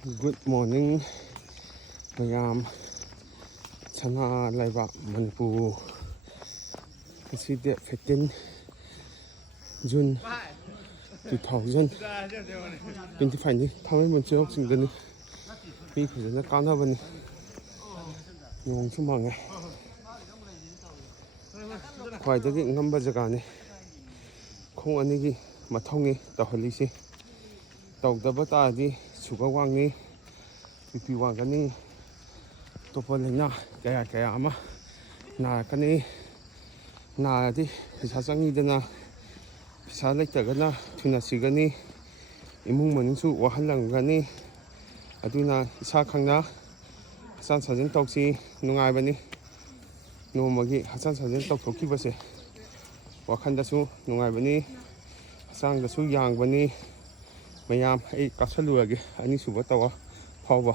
Good morning mayam Sana Laiba Manipur. This is the 15 June 2025 ni thamai mun chok sing dani mi phajana kana bani nong chu mangai khwai dagi ngamba jaga ni khong ani gi mathongi tawhalisi tawdaba ta di sugar wangni BP wangani topolena kaya ama na kani na di pisa changi dana pisa leitagana thuna sigani imung maningsu wahalangani aduna isa khangna hasan sajin tawsi nungai bani nomagi hasan sajin tawthoki base wakhandasu nungai bani hasangdasu yang bani mayam ai kasaluage ani suba tawa phawa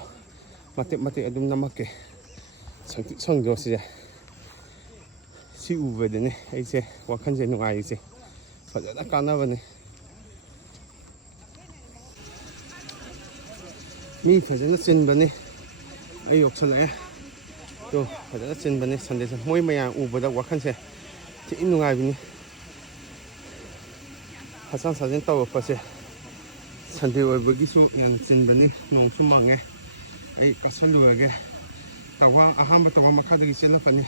mate adum namakke sangdo se si ubedene ai se wakhanje nungai se fajada kanabane mi fajana chinbane ai yoksalae to fajana chinbane sande se moi mayam ubada wakhanje ti nungai bini hasan sajin tawa pase Sunday oibagisu yang chinbani nongsu mange ai kasaluage tawang ahamba tawang makadagi chelapani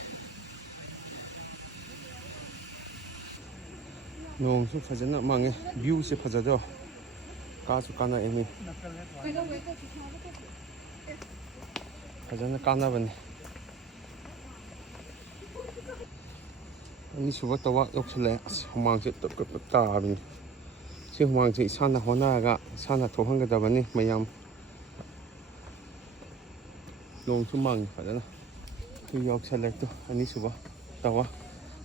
nongsu fajana mange view se fajado kasu kana emi fajana kana bani ani suba tawa yoksule humang se ta bani si humang si sana honaga sana thohangadabani mayam nong sumang fadana tu yok select to ani suba tawa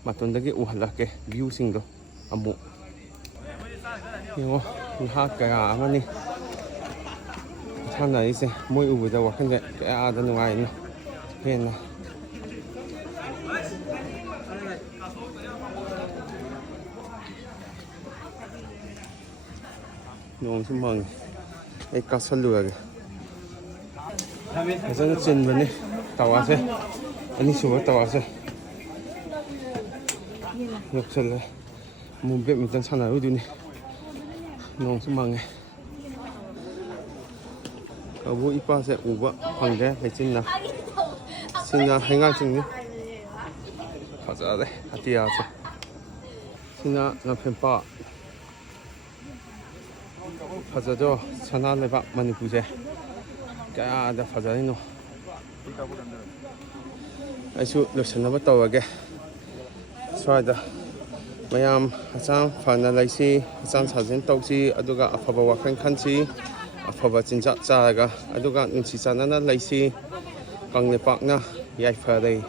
matondagi uhalake view sing do amu yo ha kaya amani sana ise moi ubuda wakhande kaya da nungai no hena nong sumang ai kasaluage hasan chinbani tawase ani suba tawase yoksale mumbe mitan sana uduni nong sumang abu ipase uba phangde lechinna sinna henga chingni fazade atia se sinna na phempa fazado sana leba manipuse kaya da fazarino aisu losanaba tawage swada mayam hasan fana laisi hasan sajin tawsi aduga afaba wakhan khansi afaba chinja chaga aduga nunsi chanana laisi kangne pakna yai fare